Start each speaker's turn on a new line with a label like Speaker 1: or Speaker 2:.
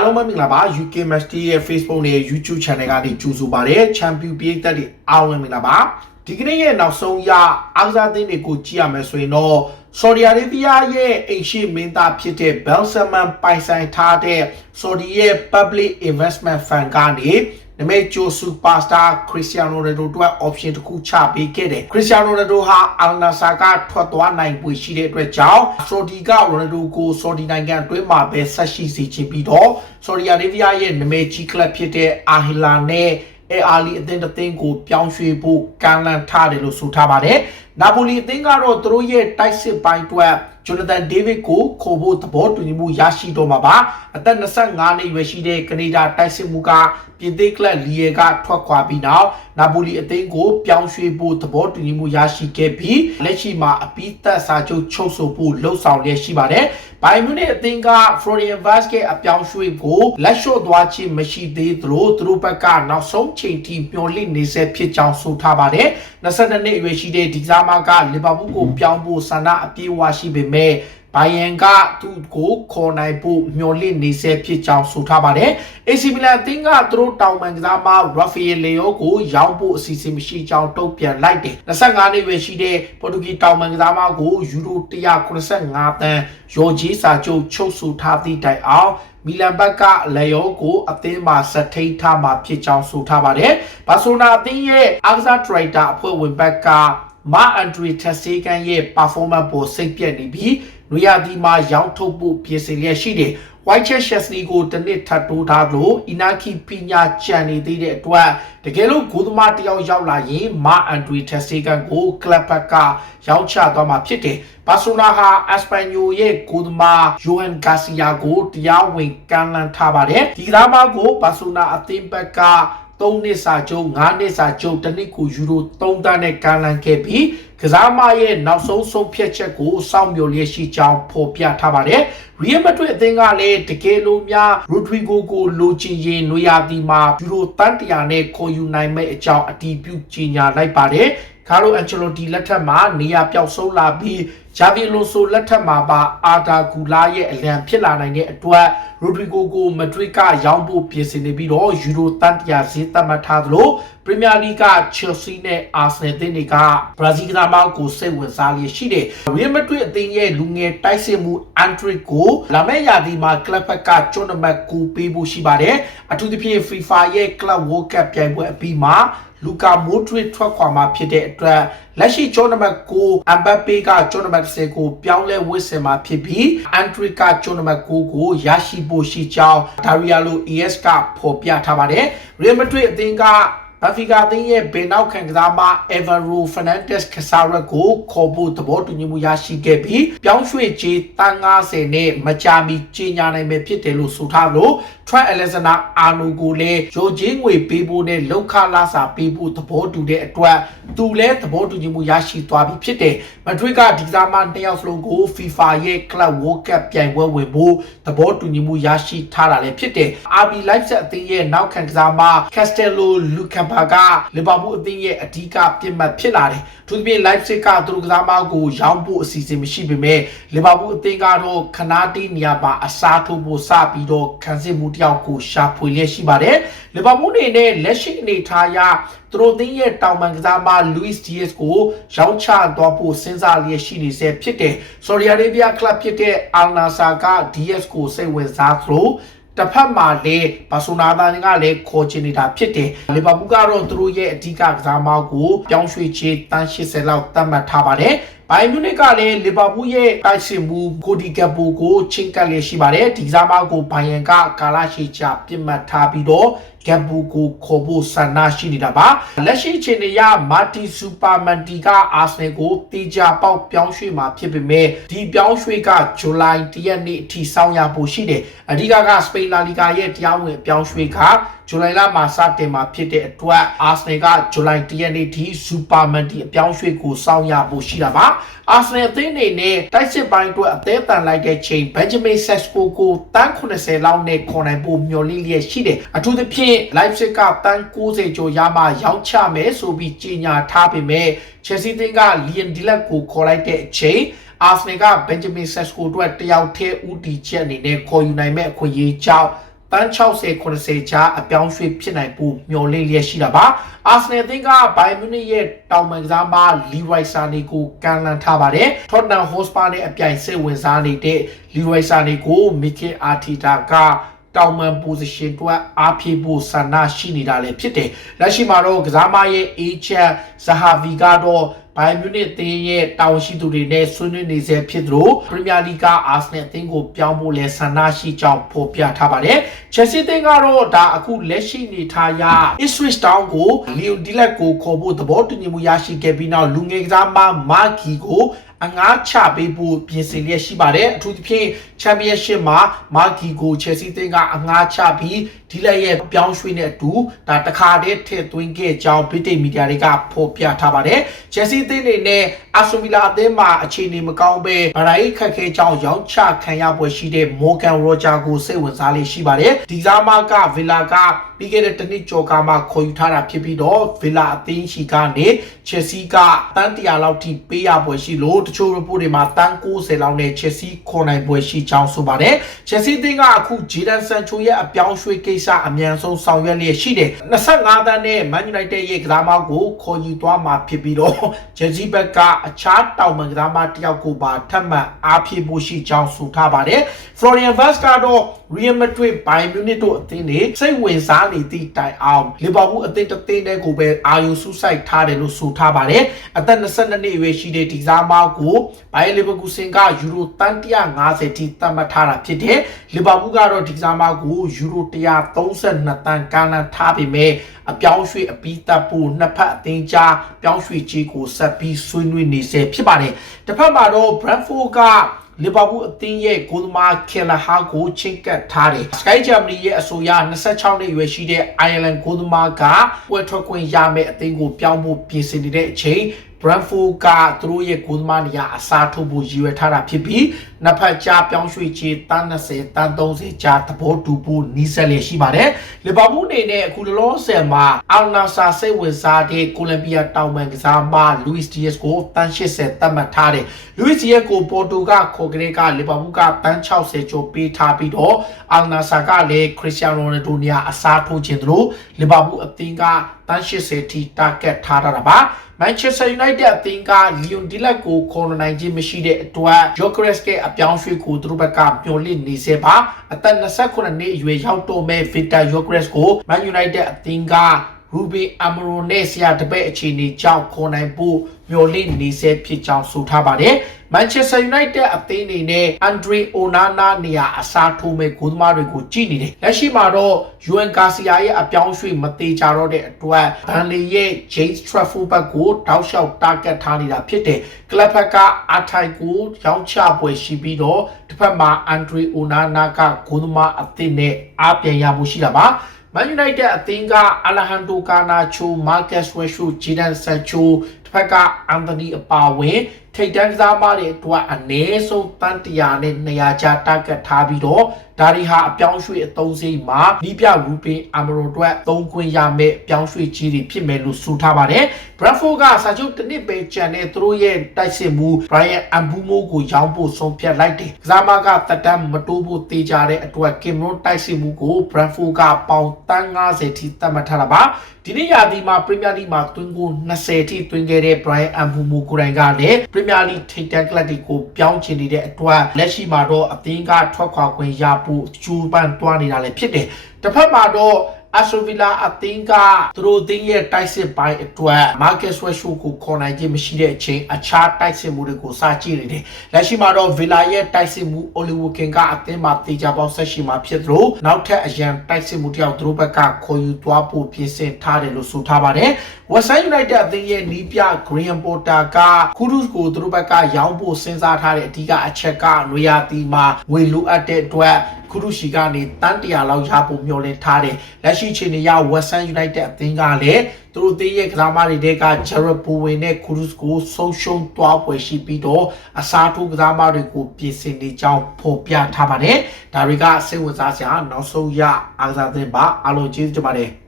Speaker 1: အားလုံးပဲမင်္ဂလာပါ UK Match ရဲ့ Facebook နဲ့ YouTube Channel ကနေကြိုဆိုပါရစေ Champion ပြည်သက်တွေအားလုံးမင်္ဂလာပါဒီကနေ့ရဲ့နောက်ဆုံးရအားကစားသင်းတွေကိုကြည့်ရမယ်ဆိုရင်တော့ Saudi Arabia ရဲ့အိမ်ရှိမင်းသားဖြစ်တဲ့ Belsaman ပိုင်ဆိုင်ထားတဲ့ Saudi ရဲ့ Public Investment Fund ကနေ နမိတ်ကျိုစူပါစတာခရစ္စတီယာနိုရိုနယ်ဒိုအတွက် option တစ်ခုချပေးခဲ့တယ်ခရစ္စတီယာနိုရိုနယ်ဒိုဟာအလ်နာဆာကထွက်သွားနိုင်ပွေရှိတဲ့အတွက်ကြောင့်ဆော်ဒီကရိုနယ်ဒိုကိုဆော်ဒီနိုင်ငံအတွင်းမှာပဲဆက်ရှိစေချင်ပြီးတော့ဆော်ဒီအာရေဗီးယားရဲ့နမိတ်ကြီးကလပ်ဖြစ်တဲ့အာဟီလာနဲ့အဲအာလီအသင်းတစ်သင်းကိုပြောင်းရွှေ့ဖို့ကမ်းလှမ်းထားတယ်လို့ဆိုထားပါတယ် နာပိုလီအသင်းကတော့သူတို့ရဲ့တိုက်စစ်ပိုင်းအတွက်ဂျိုနသန်ဒေးဗစ်ကိုခေါ်ဖို့သဘောတူညီမှုရရှိတော့မှာပါအသက်25နှစ်အရွယ်ရှိတဲ့ကနေဒါတိုက်စစ်မှုကပြင်သစ်ကလပ်လီယေကထွက်ခွာပြီးနောက်နာပိုလီအသင်းကိုပြောင်းရွှေ့ဖို့သဘောတူညီမှုရရှိခဲ့ပြီးလက်ရှိမှာအပိသက်စာချုပ်ချုပ်ဆိုဖို့လှုံ့ဆော်လျက်ရှိပါတယ်ဘိုင်မြူနစ်အသင်းက Florian Vaz ရဲ့အပြောင်းရွှေ့ကိုလက်လျှော့သွားခြင်းမရှိသေးသလိုသူတို့ဘက်ကနောက်ဆုံးချိန်ထိမျှော်လင့်နေဆဲဖြစ်ကြောင်းဆိုထားပါတယ်22နှစ်အရွယ်ရှိတဲ့ဒီဇာမာကလီဗာပူးကိုပြောင်းဖို့ဆန္ဒအပြည့်အဝရှိပေမဲ့ဘိုင်ယန်ကသူ့ကိုခေါ်နိုင်ဖို့မျှော်လင့်နေဆဲဖြစ်ကြောင်းဆိုထားပါတယ်။ AC Milan အသင်းကသူတို့တောင်ပန်ကစားမ Rafael Leo ကိုရောင်းဖို့အစီအစဉ်မရှိကြောင်းတုံ့ပြန်လိုက်တယ်။25နှစ်ပဲရှိတဲ့ပေါ်တူဂီတောင်ပန်ကစားမကိုယူရို185တန်းရော်ကြီးစာချုပ်ချုပ်ဆိုထားသည့်တိုင်အောင်မီလန်ဘက်ကလေယောကိုအသင်းမှာစထိတ်ထားမှာဖြစ်ကြောင်းဆိုထားပါတယ်။ဘာဆိုနာအသင်းရဲ့အာကစားထရိုက်တာအဖွဲ့ဝင်ဘက်က မာအန်ဒရီတက်စီကန်ရဲ့ performance ပေါ်စိတ်ပြက်နေပြီးနွေရာသီမှာရောင်းထုတ်ဖို့ပြင်ဆင်လျက်ရှိတယ်။ White Chess Chesney ကိုတစ်နှစ်ထပ်တိုးထားလို့ Inaki ပညာကြံနေသေးတဲ့အတွက်တကယ်လို့ဂိုးသမားတယောက်ရောက်လာရင်မာအန်ဒရီတက်စီကန်ကိုကလပ်ဘက်ကရောက်ချသွားမှာဖြစ်တယ်။ဘာဆိုနာဟာအက်စပန်ညိုရဲ့ဂိုးသမားယိုဟန်ဂါစီယာကိုတရားဝင်ကမ်းလှမ်းထားပါတယ်။ဒီကစားမကိုဘာဆိုနာအသင်းဘက်က 3နှစ်စာချုပ်5နှစ်စာချုပ်တစ်နှစ်ကိုယူရို3တန်းနဲ့ကမ်းလှမ်းခဲ့ပြီးကစားမရဲ့နောက်ဆုံးဆုံးဖြတ်ချက်ကိုစောင့်မျှော်လျက်ရှိကြောင်းဖော်ပြထားပါတယ်။ Real Madrid အသင်းကလည်းတကယ်လို့များ Rodrigo ကိုလိုချင်ရင်နွေရာသီမှာယူရိုတန်းတရာနဲ့ခေါ်ယူနိုင်မယ့်အကြောင်းအတည်ပြုကြေညာလိုက်ပါတယ်။ ကာလိုအန်ချယ်လိုတီလက်ထက်မှာနေရာပြောက်ဆုံးလာပြီးဂျာဗီလိုဆိုလက်ထက်မှာပါအာဒါဂူလာရဲ့အလံဖြစ်လာနိုင်တဲ့အတွက်ရိုဒရီဂိုကိုမဒရစ်ကရောင်းဖို့ပြင်ဆင်နေပြီးတော့ယူရိုတန်တရာဈေးသတ်မှတ်ထားသလိုပရီးမီယာလိဂ်ကချယ်ဆီနဲ့အာဆနယ်တင်းတွေကဘရာဇီးကစားမကိုစိတ်ဝင်စားလျက်ရှိတယ်။ရီယယ်မက်ဒရစ်အသင်းရဲ့လူငယ်တိုက်စစ်မှုအန်ဒရစ်ကိုလာမယ့်ရာသီမှာကလပ်ဘက်ကကျွန်းနံပါတ်9ပေးဖို့ရှိပါတယ်။အထူးသဖြင့် FIFA ရဲ့ Club World Cup ပြိုင်ပွဲအပြီးမှာ လူကာမိုဒရစ်ထွက်ခွာမှာဖြစ်တဲ့အတွက်လက်ရှိဂျောနံပါတ်9အမ်ဘပ်ပေကဂျောနံပါတ်10ကိုပြောင်းလဲဝစ်ဆင်မှာဖြစ်ပြီးအန်ဒရစ်ကဂျောနံပါတ်9ကိုရရှိဖို့ရှိကြောင်းဒါရီယာလို AS ကဖော်ပြထားပါတယ်ရီယယ်မက်ဒရစ်အသင်းကဘဖီကာအသင်းရဲ့ဘေနောက်ခံကစားမ Evero Fernandez Casara ကိုခေါ်ဖို့သဘောတူညီမှုရရှိခဲ့ပြီးပြောင်းရွှေ့ကြေးတန်း90နဲ့မကြာမီကြီးညာနိုင်မယ်ဖြစ်တယ်လို့ဆိုထားလို့ Trent Alexander Arnold ကိုလည်းရိုချင်းငွေပေးဖို့နဲ့လောက်ခလာစာပေးဖို့သဘောတူတဲ့အတွက်သူလည်းသဘောတူညီမှုရရှိသွားပြီဖြစ်တယ်။မဒရစ်ကဒီကစားမနှစ်ယောက်စလုံးကို FIFA ရဲ့ Club World Cup ပြိုင်ပွဲဝင်ဖို့သဘောတူညီမှုရရှိထားတာလည်းဖြစ်တယ်။ RB Leipzig အသင်းရဲ့နောက်ခံကစားမ Castello Lucamba ကလီဗာပူးအသင်းရဲ့အဓိကပြစ်မှတ်ဖြစ်လာတယ်။သူတို့ပြင် Leipzig ကသူတို့ကစားမကိုရောင်းဖို့အစီအစဉ်မရှိပေမဲ့လီဗာပူးအသင်းကတော့ခနာတီနေရာမှာအစားထိုးဖို့စပြီးတော့ခံစစ်မှုတယောက်ကိုရှာဖွေလျက်ရှိပါတယ်။လီဗာပူးနေနဲ့လက်ရှိအနေထားအရသူတို့သင်းရဲ့တောင်ပန်ကစားမ Luis Diaz ကိုရောင်းချသွားဖို့စဉ်းစားလျက်ရှိနေဆဲဖြစ်တယ်။ Saudi Arabia Club ဖြစ်တဲ့ Al Nassr က Diaz ကိုစိတ်ဝင်စားသလိုတစ်ဖက်မှာလည်းဘာဆိုနာသားကလည်းခေါ်ချင်နေတာဖြစ်တယ်လီဗာပူးကတော့သူတို့ရဲ့အဓိကကစားမကိုပြောင်းရွှေ့ချေတန်း80လောက်သတ်မှတ်ထားပါတယ် ဘိုင်မြူနစ်ကလည်းလီဗာပူးရဲ့တိုက်စစ်မှုကိုဒီကပ်ပိုကိုချင်းကပ်လျက်ရှိပါတယ်ဒီကစားမကိုဘိုင်ယန်ကကာလာရှိချပြစ်မှတ်ထားပြီးတော့ဂက်ဘူကိုခေါ်ဖို့ဆန္ဒရှိနေတာပါလက်ရှိအချိန်ရမာတီစူပါမန်တီကအာဆနယ်ကိုတီဂျာပေါက်ပြောင်းရွှေ့မှာဖြစ်ပေမဲ့ဒီပြောင်းရွှေ့ကဇူလိုင်၁ရက်နေ့အထိစောင့်ရဖို့ရှိတယ်အဓိကကစပိန်လာလီဂါရဲ့တရားဝင်ပြောင်းရွှေ့က ဇူလိုင်လမှာစတင်မှာဖြစ်တဲ့အတွက်အာဆနယ်ကဇူလိုင်၁ရက်နေ့ထိစူပါမန်တီအပြောင်းရွှေ့ကိုစောင့်ရဖို့ရှိတာပါအာဆနယ်အသင်းအနေနဲ့တိုက်စစ်ပိုင်းအတွက်အသေးတန်လိုက်တဲ့ချိန်ဘန်ဂျမင်ဆက်စကိုကိုတန်း80လောက်နဲ့ခေါ်နိုင်ဖို့မျှော်လင့်လျက်ရှိတယ်အထူးသဖြင့် Leipzig ကတန်း90ကျော်ရမှရောင်းချမယ်ဆိုပြီးကြေညာထားပေမဲ့ Chelsea သင်းက Liam Delap ကိုခေါ်လိုက်တဲ့အချိန်အာဆနယ်ကဘန်ဂျမင်ဆက်စကိုအတွက်တယောက်တည်းဦးတည်ချက်အနေနဲ့ခေါ်ယူနိုင်မဲ့အခွင့်အရေးကြောင့် တန်း60 80ကြားအပြောင်းရွှေ့ဖြစ်နိုင်ဖို့မျှော်လင့်လျက်ရှိတာပါအာဆနယ်အသင်းကဘိုင်မြူနစ်ရဲ့တောင်ပန်ကစားမလီရိုက်ဆာနီကိုကန်လန်ထားပါတယ်ထော့တန်ဟော့စပါနဲ့အပြိုင်စိတ်ဝင်စားနေတဲ့လီရိုက်ဆာနီကိုမီကင်အာတီတာကတောင်မန် position အတွက်အားဖြည့်ဖို့ဆန္ဒရှိနေတာလည်းဖြစ်တယ်။လက်ရှိမှာတော့ကစားမရဲ့ agent ဇဟာဗီကတော့ ဘိုင်မြူနစ်တင်းရဲ့တာဝန်ရှိသူတွေနဲ့ဆွေးနွေးနေဆဲဖြစ်သလိုပရီးမီယာလိဂ်ကအာဆနယ်အသင်းကိုပြောင်းဖို့လဲဆန္ဒရှိကြောင်းဖော်ပြထားပါတယ်။ချက်စီအသင်းကတော့ဒါအခုလက်ရှိနေထားရ Ipswich Town ကိုလီယိုဒီလက်ကိုခေါ်ဖို့သဘောတူညီမှုရရှိခဲ့ပြီးနောက်လူငယ်ကစားမမာဂီကို အငားချပေးဖို့ပြင်ဆင်လျက်ရှိပါတယ်အထူးသဖြင့်ချန်ပီယံရှစ်မှာမာဂီကိုချယ်ဆီတင်းကအငားချပြီးဒီလက်ရဲ့ပြောင်းရွှေ့တဲ့အတူဒါတခါတည်းထည့်သွင်းခဲ့ကြောင်းဗြိတိန်မီဒီယာတွေကဖော်ပြထားပါတယ်ချယ်ဆီတင်းနေနဲ့အာဆိုဗီလာအသင်းမှာအခြေအနေမကောင်းပဲဗရိုင်းခက်ခဲကြောင်းရောင်းချခံရပွဲရှိတဲ့မော်ဂန်ရောဂျာကိုစိတ်ဝင်စားလေးရှိပါတယ်ဒီကစားမကဗီလာကပြီးခဲ့တဲ့တစ်နှစ်ကျော်ကမှခေါ်ယူထားတာဖြစ်ပြီးတော့ဗီလာအသင်းရှိကနေချယ်ဆီကတန်းတရာလောက်ထိပေးရပွဲရှိလို့တချို့ report တွေမှာတန်း90လောက်နဲ့ချယ်ဆီခေါ်နိုင်ပွဲရှိကြောင်းဆိုပါတယ်ချယ်ဆီအသင်းကအခုဂျီဒန်ဆန်ချိုရဲ့အပြောင်းရွှေ့ကိစ္စအမြန်ဆုံးဆောင်ရွက်လျက်ရှိတယ်25တန်းနဲ့မန်ယူနိုက်တက်ရဲ့ကစားမကိုခေါ်ယူသွားမှာဖြစ်ပြီးတော့ချယ်ဆီဘက်ကအခြားတောင်ပန်ကစားမတစ်ယောက်ကိုပါထပ်မံအားဖြည့်ဖို့ရှိကြောင်းဆိုထားပါတယ် Florian Vaz ကတော့ Real Madrid Bayern Munich တို့အသင်းတွေစိတ်ဝင်စားနေသည့်တိုင်အောင်လီဗာပူးအသင်းတစ်သင်းတည်းကိုပဲအာရုံစူးစိုက်ထားတယ်လို့ဆိုထားပါတယ်အသက်22နှစ်အရွယ်ရှိတဲ့ဒီကစားမကို Bayer Leverkusen ကယူရိုတန်150ထိသတ်မှတ်ထားတာဖြစ်တယ်လီဗာပူးကတော့ဒီကစားမကိုယူရို132တန်ကန်လန်ထားပေမဲ့အပြောင်းရွှေ့အပီးတပ်ဖို့နှစ်ဖက်အသင်းကြားပြောင်းရွှေ့ကြီးကိုဆက်ပြီးဆွေးနွေးနေဆဲဖြစ်ပါတယ်တစ်ဖက်မှာတော့ Brentford ကလီဗာပူးအသင်းရဲ့ဂိုးသမားကင်လာဟာကိုချင်းကပ်ထားတယ်။ Sky Germany ရဲ့အဆိုအရ26နှစ်အရွယ်ရှိတဲ့ Ireland ဂိုးသမားကပွဲထွက်ခွင့်ရမယ့်အသင်းကိုပြောင်းဖို့ပြင်ဆင်နေတဲ့အချိန် Brentford ကသူတို့ရဲ့ဂိုးသမားနေရာအစားထိုးဖို့ရည်ရွယ်ထားတာဖြစ်ပြီးနှစ်ဖက်ကြားပြောင်းရွှေ့ခြင်းတန်း20တန်း30ကြားသဘောတူဖို့နီးစပ်လျက်ရှိပါတယ်။လီဗာပူးအနေနဲ့အခုလောလောဆယ်မှာအော်နာဆာစိတ်ဝင်စားတဲ့ကိုလံဘီယာတောင်ပန်ကစားမလူးစ်ဒီယက်ကိုတန်း80သတ်မှတ်ထားတယ်။လူးစ်ဒီယက်ကိုပေါ်တူကခေါ်ကလေးကလီဗာပူးကတန်း60ကျော်ပေးထားပြီးတော့အော်နာဆာကလည်းခရစ္စတီယာနိုရိုနယ်ဒိုနီယာအစားထိုးခြင်းတို့လီဗာပူးအသင်းက တန်း80ထိ target ထားတာပါ။ Manchester United အသင်းက Leon Dillard ကိုခေါ်နိုင်ခြင်းမရှိတဲ့အတွက် Gyökeres ရဲ့အပြောင်းရွှေ့ကိုသူတို့ဘက်ကမျှော်လင့်နေစေပါအသက်28နှစ်အရွယ်ရောက်တော့မဲ့ Victor Gyökeres ကို Man United အသင်းက Ruben Amorim နဲ့ဆရာတပည့်အခြေအနေကြောင့်ခေါ်နိုင်ဖို့ မျှော်လင့်နေဆဲဖြစ်ကြောင်းဆိုထားပါတယ်။ Manchester United အသင်းအနေနဲ့ Andre Onana နေရာအစားထိုးမဲ့ဂိုးသမားတွေကိုကြည့်နေတယ်။လက်ရှိမှာတော့ Juan Garcia ရဲ့အပြောင်းရွှေ့မသေးကြတော့တဲ့အတွက် Burnley ရဲ့ James Trafford ဘက်ကိုတောက်လျှောက် target ထားနေတာဖြစ်တယ်။ကလပ်ဘက်ကအထိုင်ကိုရောင်းချပွဲရှိပြီးတော့တစ်ဖက်မှာ Andre Onana ကဂိုးသမားအသင်းနဲ့အားပြန်ရမှုရှိတာပါ။ Man United အသင်းကအလဟန်တိုကာနာချိုမာကက်စ်ဝဲရှူဂျီဒန်ဆန်ချို တစ်ဖက်ကအန်တိုနီအပါဝင်ထိတ်တန်းကစားမတွေအတွက်အနည်းဆုံးတန်တရာနဲ့200ကျာတာဂက်ထားပြီးတော့ ဒါရီဟာအပြောင်းရွှေ့အသုံးစိတ်မှာနီးပြရူပင်အာမရိုအတွက်သုံးခွင့်ရမယ့်အပြောင်းရွှေ့ကြီးတွေဖြစ်မယ်လို့ဆိုထားပါတယ်။ Bradford ကစာချုပ်တစ်နှစ်ပဲကျန်တဲ့သူတို့ရဲ့တိုက်စစ်မှု Brian Ambumo ကိုရောင်းဖို့ဆုံးဖြတ်လိုက်တယ်။ကစားမကတက်တမ်းမတိုးဖို့တေးကြတဲ့အတွက် Cameron တိုက်စစ်မှုကို Bradford ကပေါင်တန်း90ထိသတ်မှတ်ထားတာပါ။ဒီနေ့ရာသီမှာ Premier League မှာသွင်းကို20ထိသွင်းခဲ့တဲ့ Brian Ambumo ကိုယ်တိုင်ကလည်း Premier League ထိပ်တန်းကလပ်တွေကိုပြောင်းချင်နေတဲ့အတွက်လက်ရှိမှာတော့အသင်းကထွက်ခွာခွင့်ရဖို့ကြိုးပမ်းသွားနေတာလည်းဖြစ်တယ်။တစ်ဖက်မှာတော့အဆိုဗီလာအသင်းကသူတို့အသင်းရဲ့တိုက်စစ်ပိုင်းအတွက်မာကက်ဆွဲရှုကိုခေါ်နိုင်ခြင်းမရှိတဲ့အချိန်အခြားတိုက်စစ်မှုတွေကိုစကြည့်နေတယ်။လက်ရှိမှာတော့ဗီလာရဲ့တိုက်စစ်မှုအိုလီဝကင်ကအသင်းမှာတေချာပေါင်းဆက်ရှိမှာဖြစ်သလိုနောက်ထပ်အရန်တိုက်စစ်မှုတယောက်သူတို့ဘက်ကခေါ်ယူသွားဖို့ပြင်ဆင်ထားတယ်လို့ဆိုထားပါတယ်။ Western United အသင်းရဲ့နီးပြ Graham Potter ကကူဒုစ်ကိုသူတို့ဘက်ကရောင်းဖို့စဉ်းစားထားတဲ့အဓိကအချက်ကနွေရာသီမှာငွေလိုအပ်တဲ့အတွက် ခုရုရှိကနေတန်းတရာလောက်ရဖို့မျှော်လင့်ထားတယ်။လက်ရှိအချိန်ရ Western United အသင်းကလည်းသူတို့သေးရဲ့ကစားမတွေက Jared Bowen နဲ့ Cruz ကိုဆုံးရှုံးသွားပွဲရှိပြီးတော့အစားထိုးကစားမတွေကိုပြင်ဆင်နေကြောင်းဖော်ပြထားပါတယ်။ဒါတွေကစိတ်ဝင်စားစရာနောက်ဆုံးရအားကစားသင်းပါအားလုံးကျေးဇူးတင်ပါတယ်